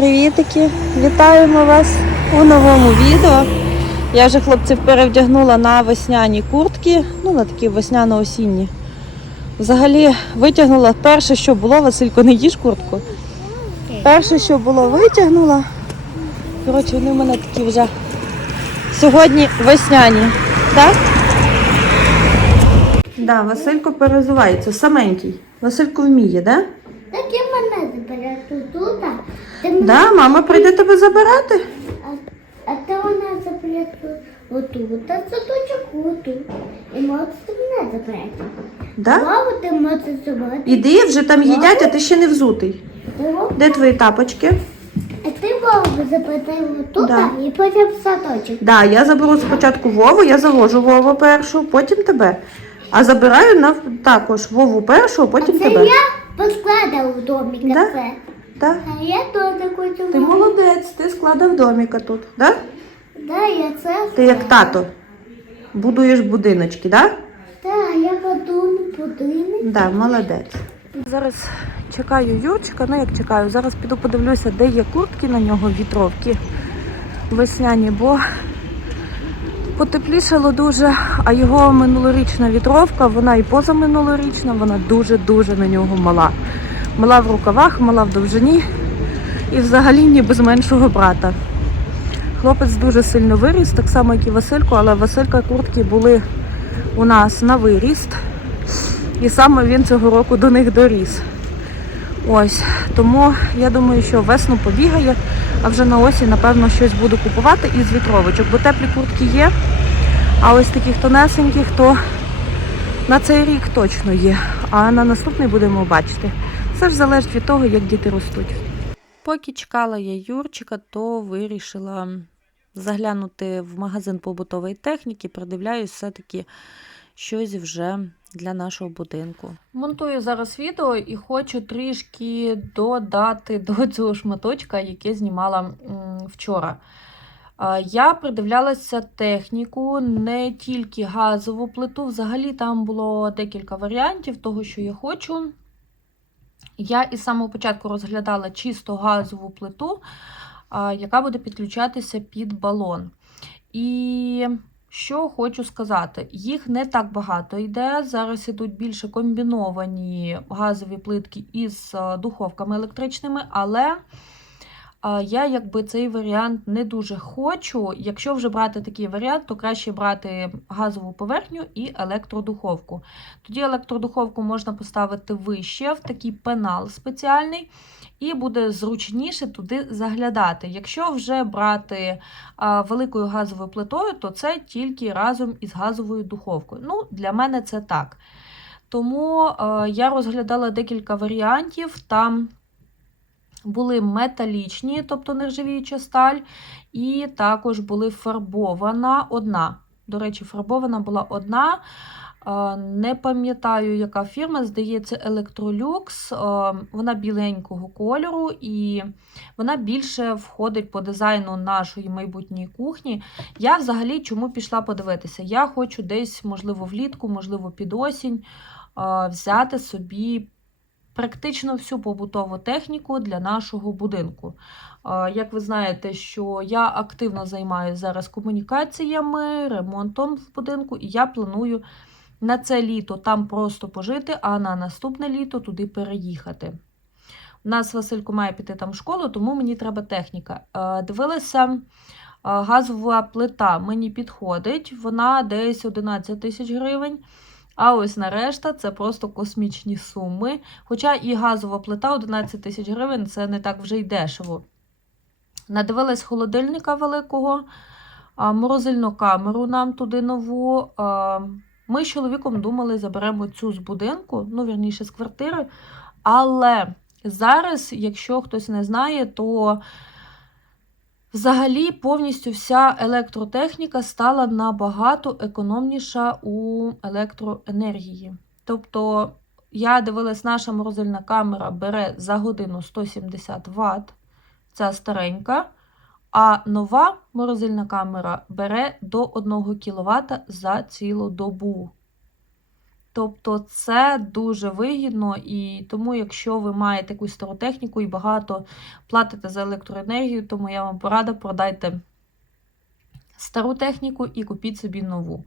Привітики! Вітаємо вас у новому відео. Я вже хлопців перевдягнула на весняні куртки, ну на такі весняно-осінні. Взагалі витягнула перше, що було, Василько, не їж куртку. Перше, що було, витягнула. Коротше, вони в мене такі вже сьогодні весняні. Так? Да, Василько перезувається, саменький. Василько вміє, да? Так і мене забере тут, а ти Да, мама прийде тебе забирати. а, а мене забере тут, отут, а садочок отут. І може ти мене забере. Да? Бабу ти можеш забрати. Іди, вже там їдять, а ти ще не взутий. Ти Де твої тапочки? А ти бабу забере отут, Да. і потім в садочок. Да, я заберу спочатку Вову, я заложу Вову першу, потім тебе. А забираю на також Вову першу, а потім Це тебе. я поскладав у домик Да? Да? А я теж хочу. Ти молодець, ти складав доміка тут, да? Да, я це. Ти як тато. Будуєш будиночки, да? Так, я подумаю будинок. Да, молодець. Зараз чекаю Юрчика, ну як чекаю, зараз піду подивлюся, де є куртки на нього, вітровки весняні, бо потеплішало дуже, а його минулорічна вітровка, вона і позаминулорічна, вона дуже-дуже на нього мала. Мала в рукавах, мала в довжині і взагалі ніби з меншого брата. Хлопець дуже сильно виріс, так само, як і Василько, але Василька куртки були у нас на виріст. І саме він цього року до них доріс. Ось. Тому я думаю, що весну побігає, а вже на осінь, напевно, щось буду купувати із вітровичок, бо теплі куртки є. А ось таких тонесеньких, то на цей рік точно є. А на наступний будемо бачити. Все ж залежить від того, як діти ростуть. Поки чекала я Юрчика, то вирішила заглянути в магазин побутової техніки, придивляюсь все-таки щось вже для нашого будинку. Монтую зараз відео і хочу трішки додати до цього шматочка, яке знімала вчора. Я придивлялася техніку, не тільки газову плиту. Взагалі там було декілька варіантів того, що я хочу. Я із самого початку розглядала чисто газову плиту, яка буде підключатися під балон. І що хочу сказати, їх не так багато йде. Зараз ідуть більше комбіновані газові плитки із е, духовками електричними, але я якби цей варіант не дуже хочу. Якщо вже брати такий варіант, то краще брати газову поверхню і електродуховку. Тоді електродуховку можна поставити вище в такий пенал спеціальний. І буде зручніше туди заглядати. Якщо вже брати великою газовою плитою, то це тільки разом із газовою духовкою. Ну, для мене це так. Тому я розглядала декілька варіантів. Там були металічні, тобто нержавіюча сталь, і також були фарбована одна. До речі, фарбована була одна. Не пам'ятаю, яка фірма, здається, Electrolux. Е, Вона біленького кольору, і вона більше входить по дизайну нашої майбутньої кухні. Я взагалі чому пішла подивитися? Я хочу десь, можливо, влітку, можливо, під осінь взяти собі практично всю побутову техніку для нашого будинку. Як ви знаєте, що я активно займаюся зараз комунікаціями, ремонтом в будинку, і я планую на це літо там просто пожити, а на наступне літо туди переїхати. У нас Василько має піти там в школу, тому мені треба техніка. Дивилася, газова плита мені підходить, вона десь 11 тисяч гривень. А ось нарешта це просто космічні суми. Хоча і газова плита 11 тисяч гривень це не так вже й дешево. Надивилась холодильника великого, морозильну камеру нам туди нову. Ми з чоловіком думали, заберемо цю з будинку, ну, вірніше, з квартири. Але зараз, якщо хтось не знає, то взагалі повністю вся електротехніка стала набагато економніша у електроенергії. Тобто, я дивилась, наша морозильна камера бере за годину 170 Вт, ця старенька. А нова морозильна камера бере до 1 кВт за цілу добу. Тобто це дуже вигідно, і тому, якщо ви маєте якусь стару техніку і багато платите за електроенергію, то моя вам порада продайте стару техніку і купіть собі нову.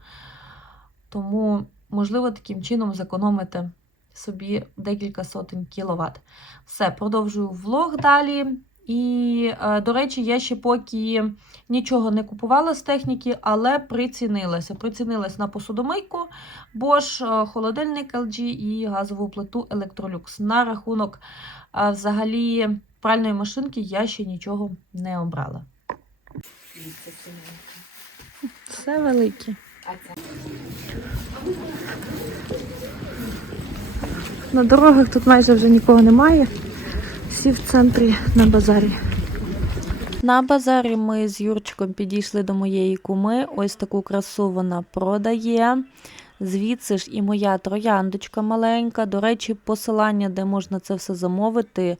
Тому, можливо, таким чином зекономите собі декілька сотень кіловат. Все, продовжую влог далі. І, е, до речі, я ще поки нічого не купувала з техніки, але прицінилася. Прицінилась на посудомийку, Bosch, е, холодильник LG і газову плиту Electrolux. На рахунок е, взагалі пральної машинки я ще нічого не обрала. Все велике. На дорогах тут майже вже нікого немає. Всі в центрі на базарі. На базарі ми з Юрчиком підійшли до моєї куми. Ось таку красу вона продає. Звідси ж і моя трояндочка маленька. До речі, посилання, де можна це все замовити,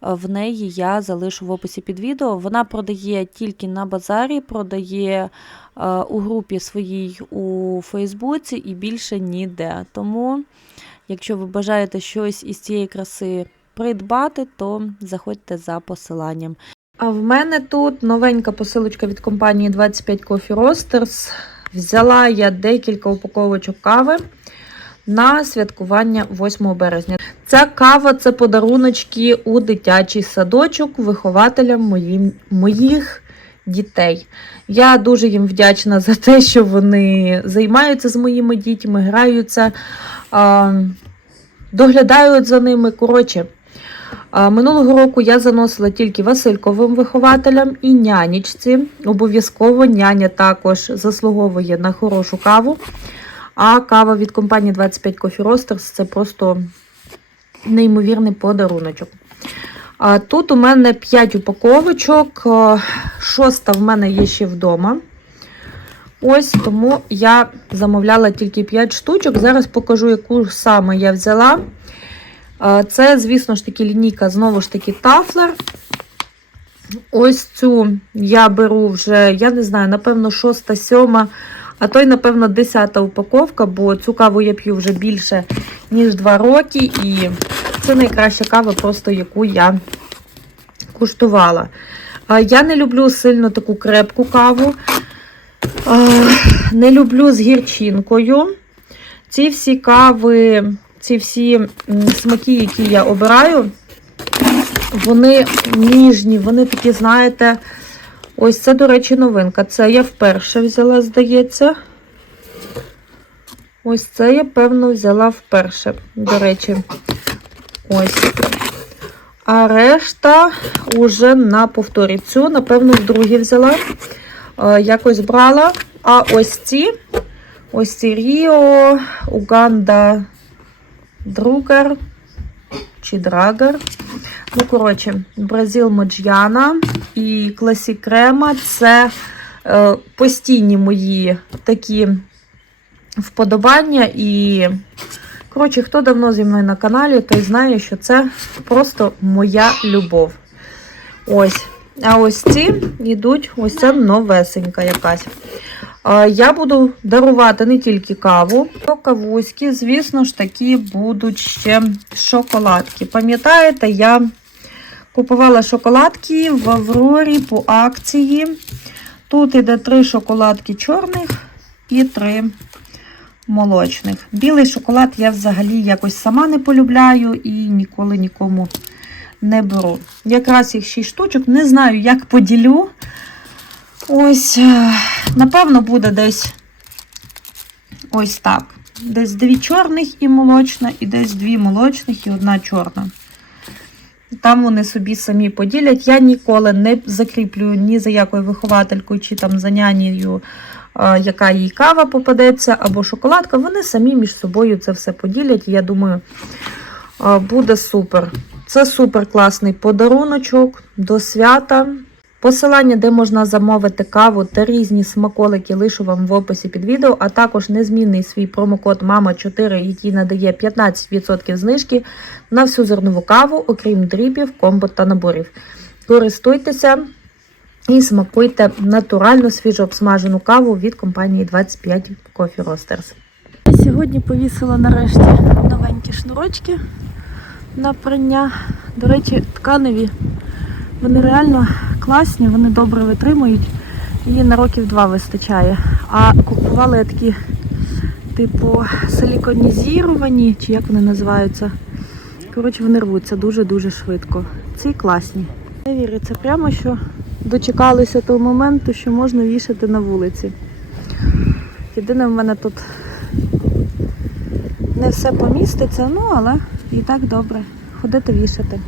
в неї я залишу в описі під відео. Вона продає тільки на базарі, продає е, у групі своїй у Фейсбуці і більше ніде. Тому, якщо ви бажаєте щось із цієї краси придбати, то заходьте за посиланням. А в мене тут новенька посилочка від компанії 25 Coffee Roasters. Взяла я декілька упаковочок кави на святкування 8 березня. Ця кава це подаруночки у дитячий садочок вихователям моїм, моїх дітей. Я дуже їм вдячна за те, що вони займаються з моїми дітьми, граються, доглядають за ними. Коротше, Минулого року я заносила тільки Васильковим вихователям і нянічці. Обов'язково няня також заслуговує на хорошу каву. А кава від компанії 25 Coffee Roasters це просто неймовірний подаруночок. Тут у мене 5 упаковочок, шоста в мене є ще вдома. Ось тому я замовляла тільки 5 штучок. Зараз покажу, яку саме я взяла. Це, звісно ж таки, лінійка, знову ж таки, тафлер. Ось цю я беру вже, я не знаю, напевно, шоста, сьома, а то й, напевно, десята упаковка, бо цю каву я п'ю вже більше, ніж 2 роки. І це найкраща кава, просто яку я куштувала. Я не люблю сильно таку крепку каву. Не люблю з гірчинкою. Ці всі кави, ці всі смаки, які я обираю, вони ніжні, вони такі, знаєте, ось це, до речі, новинка. Це я вперше взяла, здається. Ось це я, певно, взяла вперше, до речі. Ось. А решта уже на повторі. Цю, напевно, вдруге взяла. Е, Якось брала. А ось ці, ось ці Ріо, Уганда, Другар чи Драгар. Ну, коротше, Бразил Моджяна і Класік Крема це е, постійні мої такі вподобання. І, коротше, хто давно зі мною на каналі, той знає, що це просто моя любов. Ось. А ось ці йдуть, ось це новесенька якась. Я буду дарувати не тільки каву, то кавуськи, звісно ж, такі будуть ще шоколадки. Пам'ятаєте, я купувала шоколадки в Аврорі по акції. Тут іде три шоколадки чорних і три молочних. Білий шоколад я взагалі якось сама не полюбляю і ніколи нікому не беру. Якраз їх 6 штучок. Не знаю, як поділю. Ось, е, напевно, буде десь ось так. Десь дві чорних і молочна, і десь дві молочних і одна чорна. Там вони собі самі поділять. Я ніколи не закріплюю ні за якою вихователькою, чи там за нянею, е, яка їй кава попадеться, або шоколадка. Вони самі між собою це все поділять. Я думаю, е, буде супер. Це супер класний подаруночок до свята. Посилання, де можна замовити каву та різні смаколики, лишу вам в описі під відео, а також незмінний свій промокод МАМА4, який надає 15% знижки на всю зернову каву, окрім дрібів, комбо та наборів. Користуйтеся і смакуйте натуральну свіжо обсмажену каву від компанії 25 Coffee Roasters. Сьогодні повісила нарешті новенькі шнурочки на прання. До речі, тканеві. Вони реально класні, вони добре витримують. Її на років два вистачає. А купувала я такі, типу, силіконізіровані, чи як вони називаються. Коротше, вони рвуться дуже-дуже швидко. Ці класні. Не віриться прямо, що дочекалися того моменту, що можна вішати на вулиці. Єдине в мене тут не все поміститься, ну але і так добре. Ходити вішати.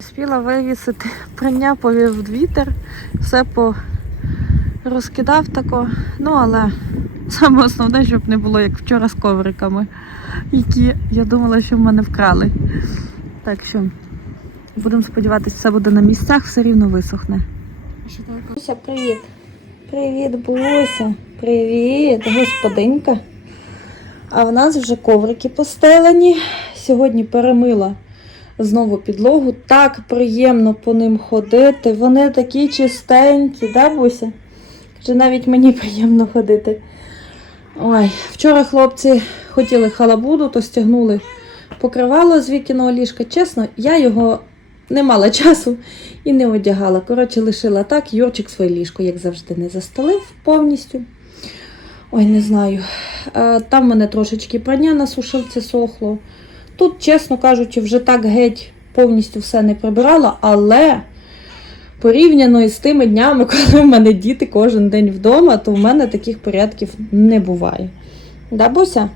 Спіла вивісити, прання повів вітер, все по розкидав тако. Ну але саме основне, щоб не було як вчора з ковриками, які я думала, що в мене вкрали. Так що будемо сподіватися, все буде на місцях, все рівно висохне. Буся, привіт. Привіт, Буся. Привіт, господинка. А в нас вже коврики постелені. Сьогодні перемила знову підлогу. Так приємно по ним ходити. Вони такі чистенькі, да, Буся? Каже, навіть мені приємно ходити. Ой, вчора хлопці хотіли халабуду, то стягнули покривало з вікіного ліжка. Чесно, я його не мала часу і не одягала. Коротше, лишила так. Юрчик своє ліжко, як завжди, не застелив повністю. Ой, не знаю. Е, Там мене трошечки прання на сушилці сохло. Тут, чесно кажучи, вже так геть повністю все не прибирала, але порівняно із тими днями, коли в мене діти кожен день вдома, то в мене таких порядків не буває. Да, Буся?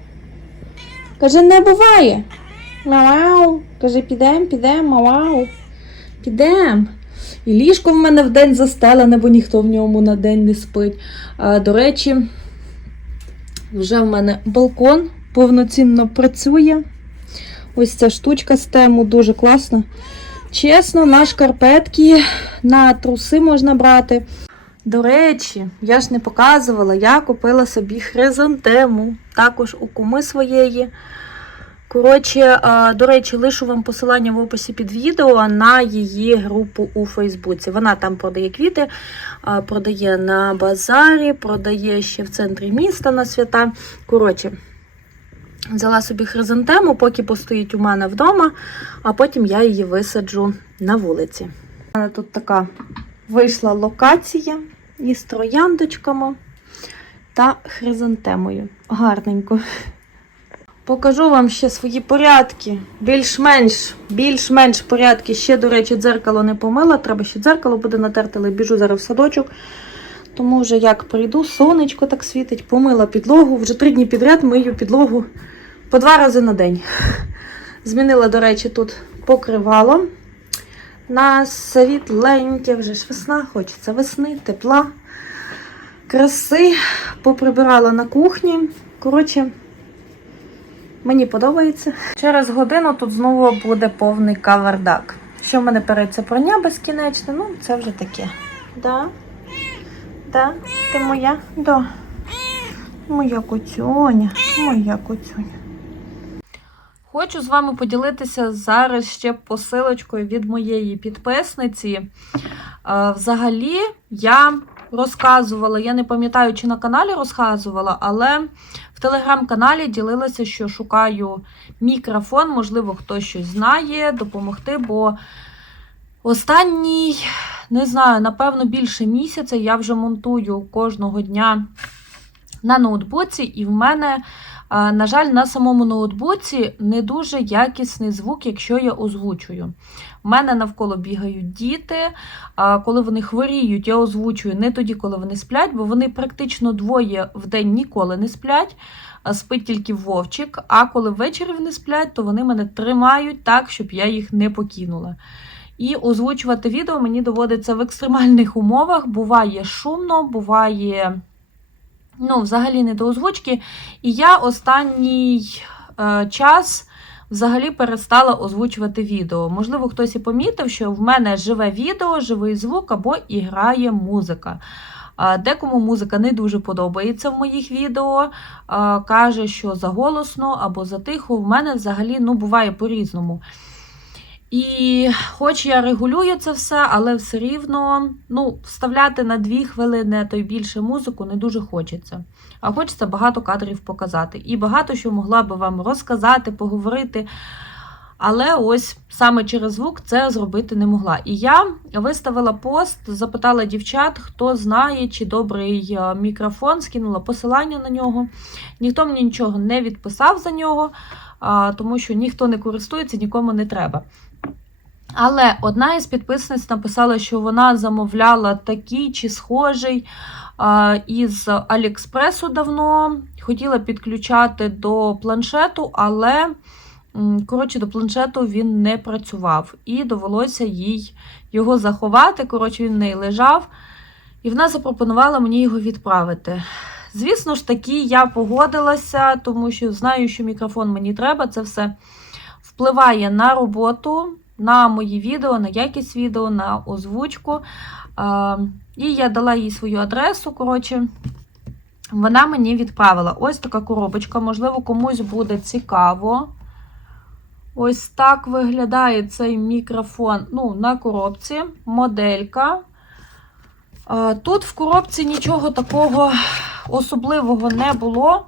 Каже, не буває. Мау. Каже, підем, підем, мау. Підем. І ліжко в мене в день застелене, бо ніхто в ньому на день не спить. А, до речі, вже в мене балкон повноцінно працює. Ось ця штучка з тему дуже класна. Чесно, на шкарпетки, на труси можна брати. До речі, я ж не показувала, я купила собі хризантему, також у куми своєї. Коротше, до речі, лишу вам посилання в описі під відео на її групу у Фейсбуці. Вона там продає квіти, продає на базарі, продає ще в центрі міста на свята. Коротше, взяла собі хризантему, поки постоїть у мене вдома, а потім я її висаджу на вулиці. У мене тут така вийшла локація із трояндочками та хризантемою. Гарненько. Покажу вам ще свої порядки. Більш-менш, більш-менш порядки. Ще, до речі, дзеркало не помила. Треба ще дзеркало буде натерти, але біжу зараз в садочок. Тому вже як прийду, сонечко так світить, помила підлогу. Вже три дні підряд мию підлогу по два рази на день. Змінила, до речі, тут покривало. На світленьке, вже ж весна, хочеться весни, тепла, краси. Поприбирала на кухні. Коротше, Мені подобається. Через годину тут знову буде повний кавардак. Що в мене переться прання безкінечне, ну це вже таке. Да? Да? Ти моя? Да. Моя котюня, моя котюня. Хочу з вами поділитися зараз ще посилочкою від моєї підписниці. Е, Взагалі, я розказувала, я не пам'ятаю, чи на каналі розказувала, але в телеграм-каналі ділилася, що шукаю мікрофон, можливо, хтось щось знає, допомогти, бо останній, не знаю, напевно, більше місяця я вже монтую кожного дня на ноутбуці, і в мене, на жаль, на самому ноутбуці не дуже якісний звук, якщо я озвучую. У мене навколо бігають діти. Коли вони хворіють, я озвучую не тоді, коли вони сплять, бо вони практично двоє в день ніколи не сплять. Спить тільки вовчик. А коли ввечері вони сплять, то вони мене тримають так, щоб я їх не покинула. І озвучувати відео мені доводиться в екстремальних умовах. Буває шумно, буває ну, взагалі не до озвучки. І я останній е, час взагалі перестала озвучувати відео. Можливо, хтось і помітив, що в мене живе відео, живий звук або і грає музика. Декому музика не дуже подобається в моїх відео, каже, що заголосно або затихо. В мене взагалі ну, буває по-різному. І хоч я регулюю це все, але все рівно ну, вставляти на дві хвилини, то й більше музику не дуже хочеться. А хочеться багато кадрів показати. І багато що могла би вам розказати, поговорити. Але ось саме через звук це зробити не могла. І я виставила пост, запитала дівчат, хто знає, чи добрий е, мікрофон, скинула посилання на нього. Ніхто мені нічого не відписав за нього, тому що ніхто не користується, нікому не треба. Але одна із підписниць написала, що вона замовляла такий чи схожий із Аліекспресу давно. Хотіла підключати до планшету, але коротше, до планшету він не працював. І довелося їй його заховати. Коротше, він в неї лежав. І вона запропонувала мені його відправити. Звісно ж таки, я погодилася, тому що знаю, що мікрофон мені треба. Це все впливає на роботу, на мої відео, на якість відео, на озвучку. А, І я дала їй свою адресу. Коротше, вона мені відправила ось така коробочка. Можливо, комусь буде цікаво. Ось так виглядає цей мікрофон ну, на коробці, моделька. Е, Тут в коробці нічого такого особливого не було.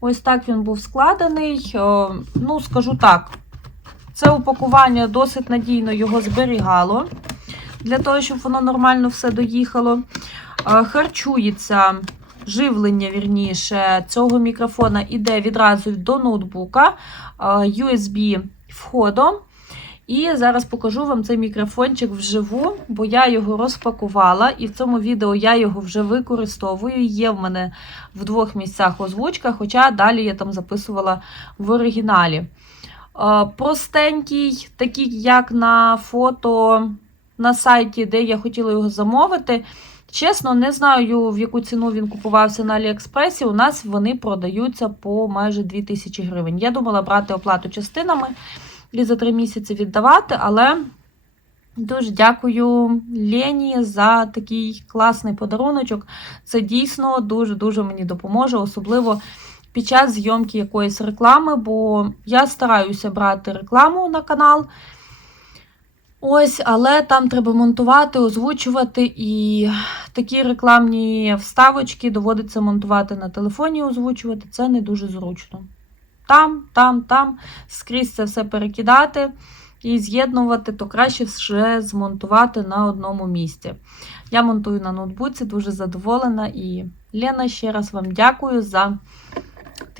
Ось так він був складений. Е, Ну, скажу так, це упакування досить надійно його зберігало, для того, щоб воно нормально все доїхало. Е, Харчується живлення, вірніше, цього мікрофона іде відразу до ноутбука е, USB входом. І зараз покажу вам цей мікрофончик вживу, бо я його розпакувала, і в цьому відео я його вже використовую. Є в мене в двох місцях озвучка, хоча далі я там записувала в оригіналі. Простенький, такий, як на фото на сайті, де я хотіла його замовити. Чесно, не знаю, в яку ціну він купувався на Аліекспресі. У нас вони продаються по майже 2000 гривень. Я думала брати оплату частинами і за три місяці віддавати, але дуже дякую Лені за такий класний подаруночок. Це дійсно дуже-дуже мені допоможе, особливо під час зйомки якоїсь реклами, бо я стараюся брати рекламу на канал. Ось, але там треба монтувати, озвучувати, і такі рекламні вставочки доводиться монтувати на телефоні, озвучувати. Це не дуже зручно. Там, там, там, скрізь це все перекидати і з'єднувати, то краще вже змонтувати на одному місці. Я монтую на ноутбуці, дуже задоволена. І Лена, ще раз вам дякую за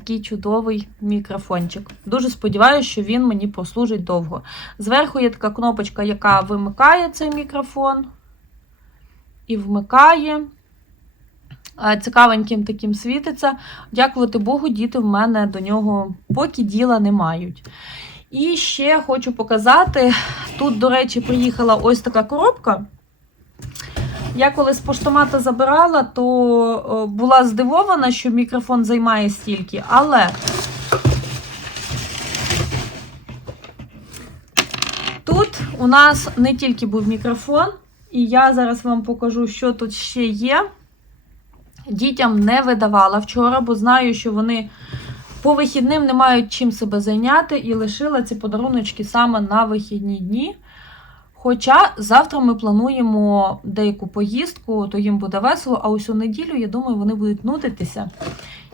такий чудовий мікрофончик. Дуже сподіваюся, що він мені послужить довго. Зверху є така кнопочка, яка вимикає цей мікрофон. І вмикає. Цікавеньким таким світиться. Дякувати Богу, діти в мене до нього поки діла не мають. І ще хочу показати: тут, до речі, приїхала ось така коробка. Я коли з поштомата забирала, то була здивована, що мікрофон займає стільки, але тут у нас не тільки був мікрофон, і я зараз вам покажу, що тут ще є. Дітям не видавала вчора, бо знаю, що вони по вихідним не мають чим себе зайняти, і лишила ці подаруночки саме на вихідні дні. Хоча завтра ми плануємо деяку поїздку, то їм буде весело, а ось у неділю, я думаю, вони будуть нудитися.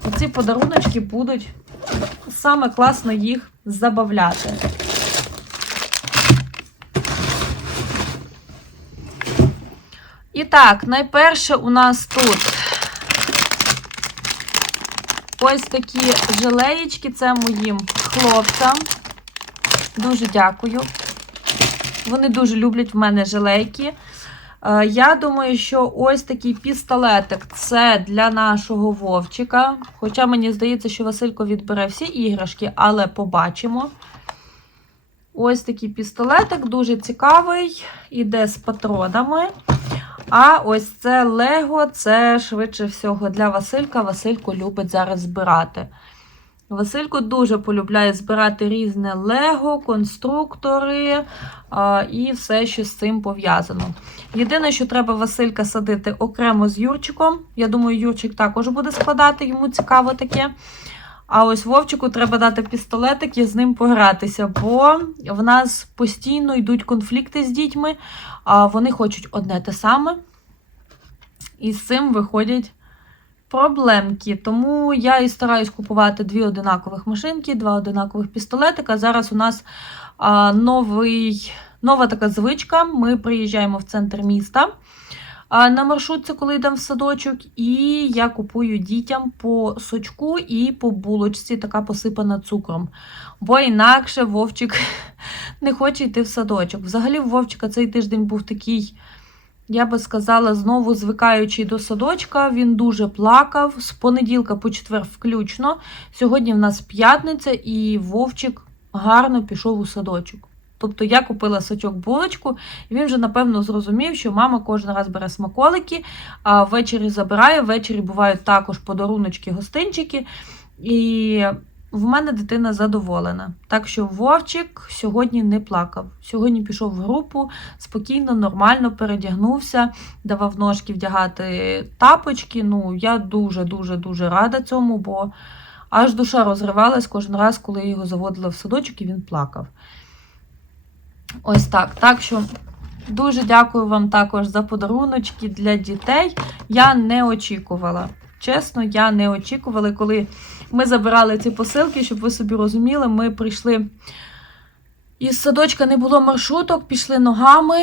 І ці подаруночки будуть саме класно їх забавляти. І так, найперше у нас тут ось такі жилеєчки, це моїм хлопцям. Дуже дякую. Вони дуже люблять в мене жилейки. Е, Я думаю, що ось такий пістолетик це для нашого Вовчика. Хоча мені здається, що Василько відбере всі іграшки, але побачимо. Ось такий пістолетик, дуже цікавий, іде з патронами. А ось це Лего, це швидше всього для Василька. Василько любить зараз збирати. Василько дуже полюбляє збирати різне Лего, конструктори а, і все, що з цим пов'язано. Єдине, що треба Василька садити окремо з Юрчиком. Я думаю, Юрчик також буде складати, йому цікаво таке. А ось Вовчику треба дати пістолетик і з ним погратися, бо в нас постійно йдуть конфлікти з дітьми, а вони хочуть одне те саме. І з цим виходять проблемки. Тому я і стараюсь купувати дві одинакових машинки, два одинакових пістолетика. Зараз у нас а, новий, нова така звичка. Ми приїжджаємо в центр міста на маршрутці, коли йдемо в садочок, і я купую дітям по сочку і по булочці, така посипана цукром. Бо інакше Вовчик не хоче йти в садочок. Взагалі, в Вовчика цей тиждень був такий. Я би сказала, знову звикаючи до садочка, він дуже плакав з понеділка по четвер включно. Сьогодні в нас п'ятниця, і Вовчик гарно пішов у садочок. Тобто я купила сачок булочку, і він вже напевно зрозумів, що мама кожен раз бере смаколики, а ввечері забирає. Ввечері бувають також подаруночки, гостинчики. І в мене дитина задоволена. Так що Вовчик сьогодні не плакав. Сьогодні пішов в групу, спокійно, нормально передягнувся, давав ножки вдягати тапочки. Ну, я дуже-дуже дуже рада цьому, бо аж душа розривалась кожен раз, коли я його заводила в садочок і він плакав. Ось так. Так що дуже дякую вам також за подаруночки для дітей. Я не очікувала. Чесно, я не очікувала, коли ми забирали ці посилки, щоб ви собі розуміли, ми прийшли. Із садочка не було маршруток, пішли ногами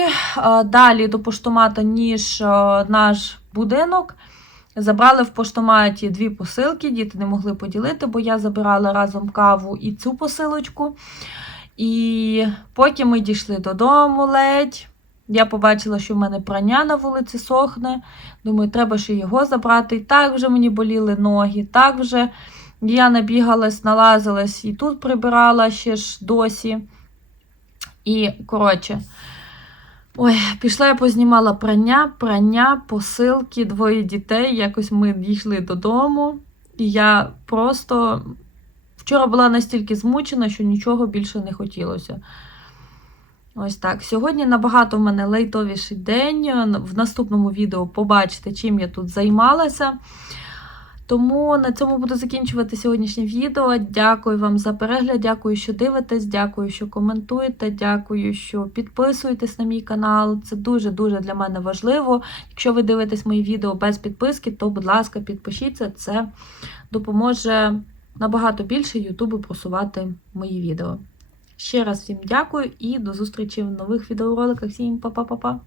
далі до поштомата, ніж наш будинок. Забрали в поштоматі дві посилки, діти не могли поділити, бо я забирала разом каву і цю посилочку. І поки ми дійшли додому ледь, я побачила, що в мене прання на вулиці сохне. Думаю, треба ще його забрати. І так вже мені боліли ноги, так вже я набігалась, налазилась і тут прибирала ще ж досі. І, коротше, ой, пішла я познімала прання, прання, посилки, двоє дітей. Якось ми дійшли додому. І я просто вчора була настільки змучена, що нічого більше не хотілося. Ось так. Сьогодні набагато в мене лейтовіший день. В наступному відео побачите, чим я тут займалася. Тому на цьому буду закінчувати сьогоднішнє відео. Дякую вам за перегляд, дякую, що дивитесь, дякую, що коментуєте, дякую, що підписуєтесь на мій канал. Це дуже-дуже для мене важливо. Якщо ви дивитесь мої відео без підписки, то, будь ласка, підпишіться. Це допоможе набагато більше Ютубу просувати мої відео. Ще раз всім дякую і до зустрічі в нових відеороликах. Всім па-па-па-па!